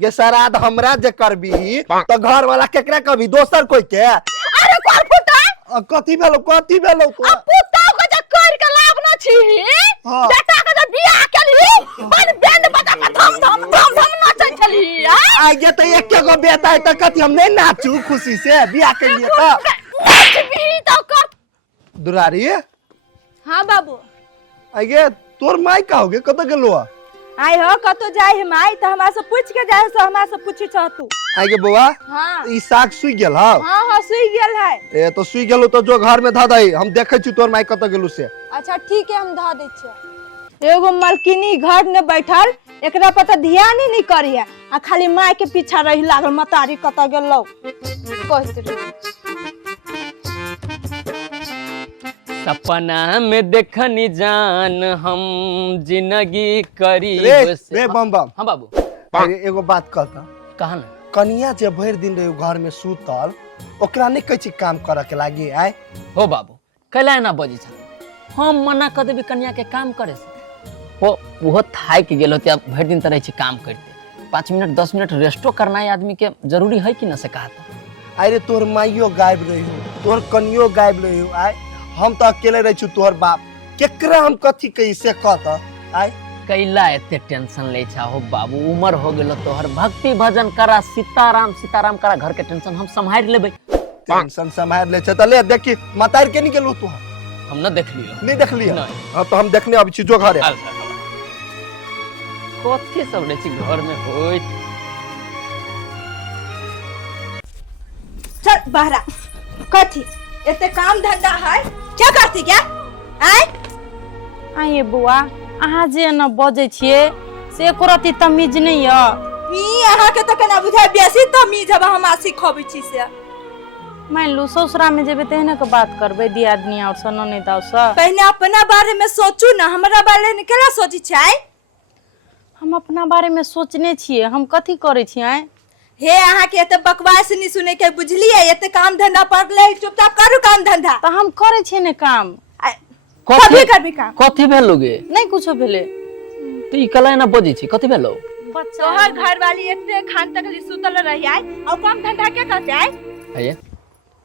ये श्राद्ध हमरा जे करबी तो घर वाला केकरा कभी दोसर कोई के? अरे कोन पुता कथी भेलो तो अब पुता को जे कर के लाभ न छी हाँ। बेटा के जे बियाह केली बन बैंड बजा के धम नाचै छली आगे तो एक गो बेटा है तो कथी हम नहीं नाचू खुशी से बियाह के लिए तो नाचबी तो कर दुरारी। हां बाबू आगे तोर माई का होगे कत गेलो? आई हो कतो जाय हम आई त हमरा से पूछ के जाय से हमरा से पूछी छ तू। आगे बउआ हां ई साग सुई गेल हौ? हां सुई गेल है। ए तो सुई गेलो तो जो घर में धा दई हम देखे छी तोर माई कत गेलु से। अच्छा ठीक है हम धा दे छी। एगो मलकिनी घर में बैठल एकरा पर त ध्यान ही नहीं करिया आ खाली माय के पीछा रही लागल मतारी कत गेलौ कहत रही। सपना में देखनी जान हम जिंदगी करीब से। रे बम बम। हाँ बाबू अरे एगो बात कहता कहा ना कनिया जे भर दिन रहे घर में सुतल ओकरा नहीं कहै छी काम करे के लागी आय? हो बाबू कैला ना बजी छ हम मना कर देबी कन्या के काम करे से हो वो थाक गेल होते अब भर दिन तरह छी काम करते 5 मिनट 10 मिनट रेस्टो करना है आदमी के जरूरी है कि ना से कहा था। अरे तोर माइयो गायब रही हो तोर कनियो गायब रही हो आय हम तो अकेले रह छु तोहर बाप केकरा हम कथी कही से कहता आय? कैला एते टेंशन ले छा हो बाबू उम्र हो गेलो तोहर भक्ति भजन करा सीताराम सीताराम करा घर के टेंशन हम संभाल लेबै। टेंशन संभाल ले छ त ले देखी मतार के नहीं गेलु तू? हम न देख लियो नहीं देख लिया हां तो हम देखने अब छी जो घर है कथी सब ले छी घर में होय चल बाहरा कथी एते काम धंधा है क्या करती क्या आय? आइए बुआ अहाँ जे न बजे छिए से एको रति तमीज नहीं य ई अहाँ के त केना बुझाय बेसी तमीज हबा हम सिखबै छी से। मान लू ससुरा में जेबे तेहने के बात करबे दियादनी और सनो नहीं दाव स पहले अपना बारे में सोचू ना हमरा बारे में केला सोची छै? हम अपना बारे में सोचने छिए हम कथी करे छिए? हे अहाँ के एते बकवास नहीं सुने के बुझलिए एते काम धंधा पर ले चुपचाप करू काम धंधा तो हम करे छिए ने काम कथी करबी काम? कथी भेलोगे नहीं कुछो भेले तो ई कला ना बजी छी कथी भेलो? बच्चा तोहर घर वाली एते खान तक ली सुतल रही आय और काम धंधा के करते आय? आइए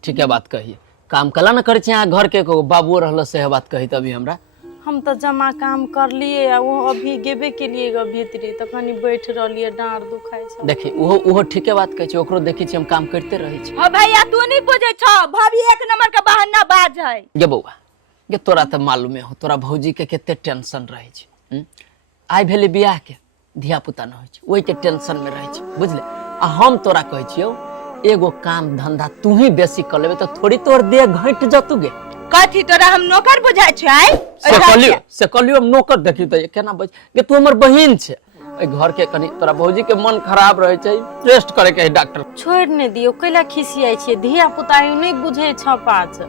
ठीक है बात कहिए काम कला ना करे छी यहाँ घर के को बाबू रहल से है बात कही तभी हमरा हम तो जमा काम कर लिए आ वो अभी गेबे के लिए भीतरी तो कनी बैठ रहलिए डांर दुखाय छ। देखी वो ठीक है बात कह छी ओकरो देखी छी हम काम करते रही छी। हां भैया तू नहीं बुझे छ भाभी एक नंबर का बहाना बाज है। गे बउआ गे तोरा तो मालूम हो तोरा भौजी के केते टेंशन रहे छी आइ भेले बियाह के धिया पुता न होय छी ओइ के टेंशन में रहे छी बुझले आ हम तोरा कहै छियौ एगो काम धंधा तू ही बेसी कर लेबे तो थोड़ी तोर देह घट जतु गे। कथी तोरा हम नौकर बुझाय छै? से कहलियो हम नौकर देखी त केना बज गे तू हमर बहिन छे ए घर के कनी तोरा भौजी के मन खराब रहे छै टेस्ट करे के डॉक्टर छोड़ ने दियो कैला खिसियाई छिए धिया पुता नहीं बुझे छ पाछ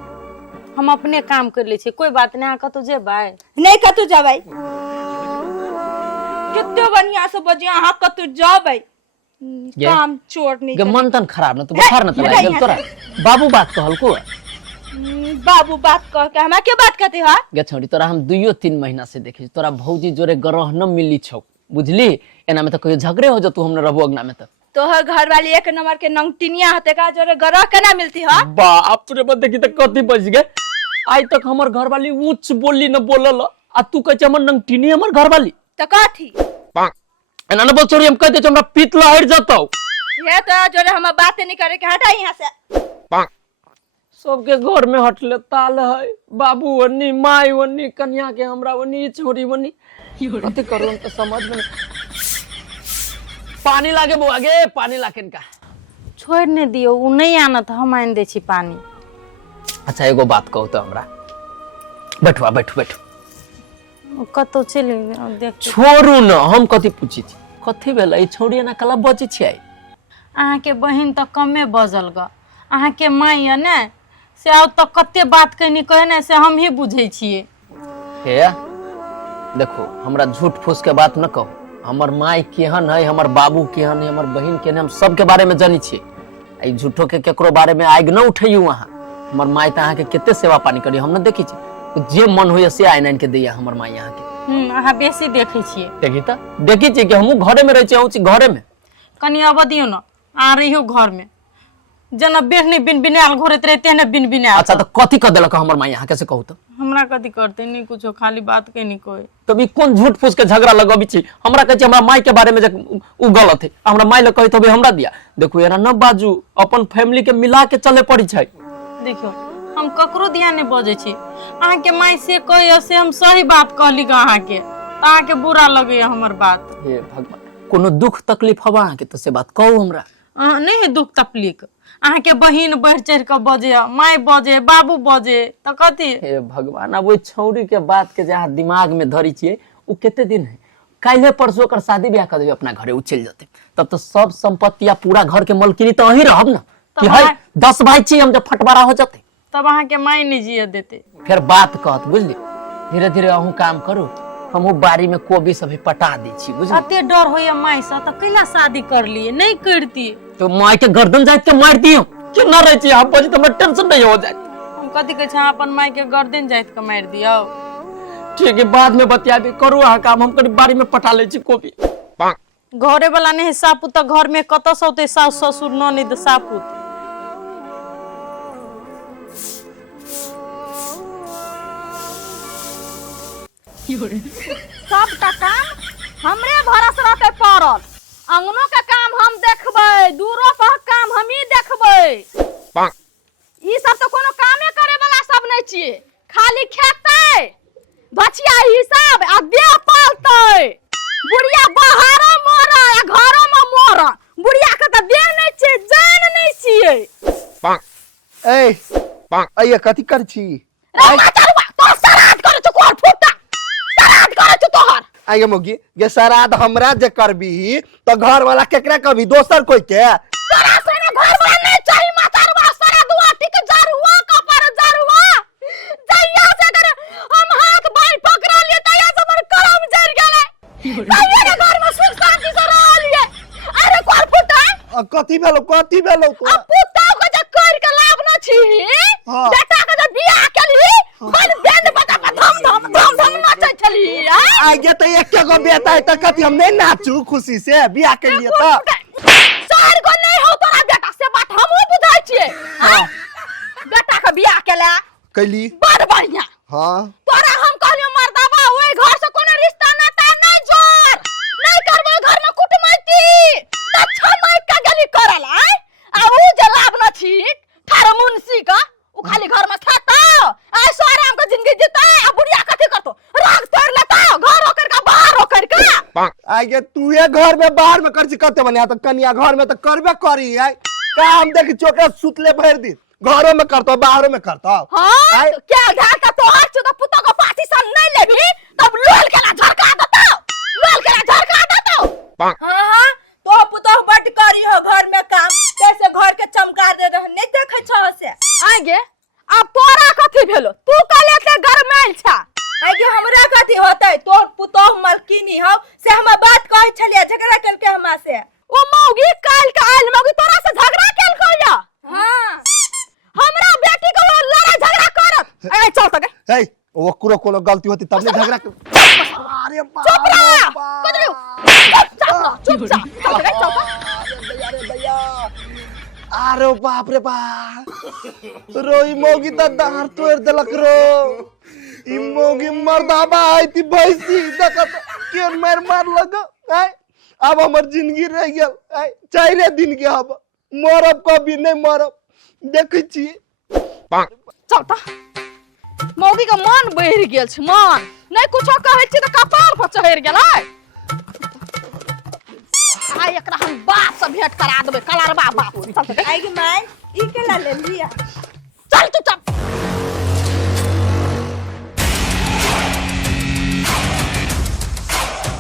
हम अपने काम कर ले छी कोई बात नहीं कतो जेबै नहीं कतु जाबै कित्ते बढ़िया से बजे अहाँ कतु जाबै काम चोर नहीं गे मन तन खराब न तू बुखार न त लागल तोरा बाबू बात कहल को बाबू बात कह के हमरा के बात कहते ह? गे छोड़ी तोरा हम 2-3 महीना से देखे तोरा भौजी जोरे गरह न मिली छौ बुझली एना में त कहियो झगड़े हो जतू हमरा रहबो अगना में त तोहर घर वाली एक नंबर के नंगटिनिया हते का जोरे गरह केना मिलती ह? बाप रे बा देखी त कथि बज गे आज तक हमर घर वाली ऊंच बोली न बोलल आ तू कह हमर नंगटिनी हमर घर वाली त कथी एना न बोल छोड़ी हम कह दे हमरा पीत लहर जतौ ये तो जोरे हम बात नहीं करे के हटा यहां से सबके घर में हटले ताल है बाबू वन्नी माई वन्नी कन्या के हमरा वन्नी छोरी वन्नी कथि करू तो समझ में पानी लागे बुआ गे पानी लाकेन का छोड़ ने दियो उ नहीं आना था हम आन दे छी पानी। अच्छा एगो बात कहू तो हमरा बैठवा बैठो कतो चले देख छोड़ू न हम कथि पूछी छी कथि भेलै छोड़िए ना कला बची छी अहाँ के बहिन तो कमे बजल ग अहाँ के माई है ने से आउ तो कते बात कहनी कहे ना से हम ही बुझे छिए। हे देखो हमरा झूठ फूस के बात न कहो हमर माई केहन है हमर बाबू केहन है हमर बहिन केहन हम सब के बारे में जानी छी आई झूठो के केकरो बारे में आग न उठैयू अहाँ हमर माई त अहाँ के केते सेवा पानी करी हम न देखी छी जे मन होय से आइन आइन के दैया हमर माई अहाँ के अहाँ बेसी देखै छिए देखी त देखी छी कि हमहु घरे में रहै छी घरे में कनी अब दियो ना आ रही हो घर में जना बेहनी बिन बिनाल घोरत रहते हैं बिन बिनाल। अच्छा तो कथी कर देलक हमर माई यहाँ कैसे कहू तो हमरा कथी करते नहीं कुछो खाली बात के नहीं कोई। तब ई कौन झूठ फूस के झगड़ा लगबी छी हमरा कहे छी हमरा माई के बारे में जे उ गलत है हमरा माई ल कहि तबे हमरा दिया। देखो एना न बाजू अपन फैमिली के मिला के चले पड़ी छै। देखियो हम ककरो दिया नहीं बजे छी अहाँ के माई से कहियो से हम सही बात कहली ग अहाँ के अहाँ के बुरा लगे हमर बात। हे भगवान कोनो दुख तकलीफ हवा अहाँ के तो से बात कहू हमरा। नहीं है दुख तकलीफ अहाँ के बहिन बढ़ चढ़ के बजे माई बजे बाबू बजे तो कथी। हे भगवान अब ओइ छौरी के बात के जहाँ दिमाग में धरी छिए उ केते दिन है काल्हे परसों कर शादी ब्याह कर देबे अपना घरे उ चल जते तब तो सब संपत्ति पूरा घर के मालकिनी तो अही रहब ना कि है 10 भाई छी हम जब फटवारा हो जाते तब अहाँ के माई नहीं जिए देते। फिर बात कहत बुझली धीरे धीरे अहू काम करू हमहू बारी में कोबी सभी पटा दी छी बुझली। अते डर होया माई से तो कैला शादी कर लिए नहीं करती तो माई के गर्दन जात के मार दियो कि न रह छी आप बजी तो हमरा टेंशन नहीं हो जाए। हम कथी कह छ अपन माई के गर्दन जात के मार दियो। ठीक है बाद में बतियाबे करू आ काम हम करी बारी में पटा ले छी कोबी। घरे वाला नहीं सापुत तो घर में कत सौते सास ससुर न नहीं तो सापुत। सबका काम हमरे भरोसे रहते पड़ल। अंगनो के काम हम देखबै दूरो पर काम हम ही देखबै। ई सब तो कोनो कामे करे वाला सब नहीं छिए खाली खेतै बचिया हिसाब आ दे पालतै। बुढ़िया बाहरो मोरा या घरो में मोरा बुढ़िया के तो दे नहीं छिए जान नहीं छिए। ए आइए कथी कर छी रामा चलबा तो श्राद्ध करे छ कोर फुटा श्राद्ध करे छ तोहर। आइए मोगी ये श्राद्ध हमरा जे करबी तो घर वाला केकरा कभी दोसर कोई के तोरा से ना घर वाला नहीं चाहिए मातारवा श्राद्धवा टिक जरुआ कपर जरुआ जइया से कर हम हाथ बाई पकड़ा लिए तया से हमर करम जर गेले तइया के घर में सुख शांति से रह लिए। अरे कोर फुटा कथी भेलो तो अब पुता को जे कर के लाभ न छी हाँ। बेटा के जे बियाह केली मन बेंड बता धम धम नाचै छली। आगे तो एक गो बेटा है तो कथी हम नहीं नाचू खुशी से बियाह के लिए तो चार गो नहीं हो तोरा बेटा से बात हमहु बुझाई छिए। हां बेटा के बियाह केला कैली बड़ बढ़िया। हां तोरा हम कहलियो मर्दाबा ओई घर से कोनो रिश्ता नाता नहीं जोड़ नहीं करबो घर में कुटमैती त छमय के गली करल आ उ जे लाभ न छी ठार मुंशी का उ खाली घर में खाता आ सारा हमको जिंदगी जीता आ बुढ़िया कथी करतो राग तोड़ लेता घर होकर का बाहर होकर का। आगे तू ये घर में बाहर में कर कते बनिया तो कनिया घर में तो करबे करी है काम देख चोकरा सुतले भर दिन घरों में करतो बाहरों में करतो। हां तो क्या ध्यान का तो हर चुदा पुतो को पार्टी सन नहीं लेबी तब लोल के ना झरका देता लोल के ना झरका देता। हां तो पुतो बट करी हो घर में काम कैसे घर के चमका दे रह नहीं देखे छ से आगे अब तोरा कथी भेलो तू कले से घर में छा आगे हमरा कथी होतै तोर पुतो मलकिनी हो से हम बात कहि छलिया झगड़ा केल के हमरा से ओ मौगी काल के आइल मौगी तोरा से झगड़ा केल कहिया। हां हमरा बेटी को लड़ाई झगड़ा करत ए चल तो गए हे वो कोनो गलती होती तब नहीं झगड़ा अरे बाप चुप रह चुप चल गए चल अरे भैया अरे बाप रे बाप रोई मोगी तो दार तोड़ देलक रो ई मोगी मर्दाबा आई थी भैंसी देखत के मार लग अब हमर जिंदगी रह गेल 4 दिन के अब मरब कभी नहीं मरब देखै छी चल त मौगी का मन बढ़ गेल छ मन नहीं कुछो कहै छी त कपार पर चढ़ गेलै आ एकरा हम बाप से भेंट करा देबै कलरबा बाप चल त आइ गे माय ई केला ले लिया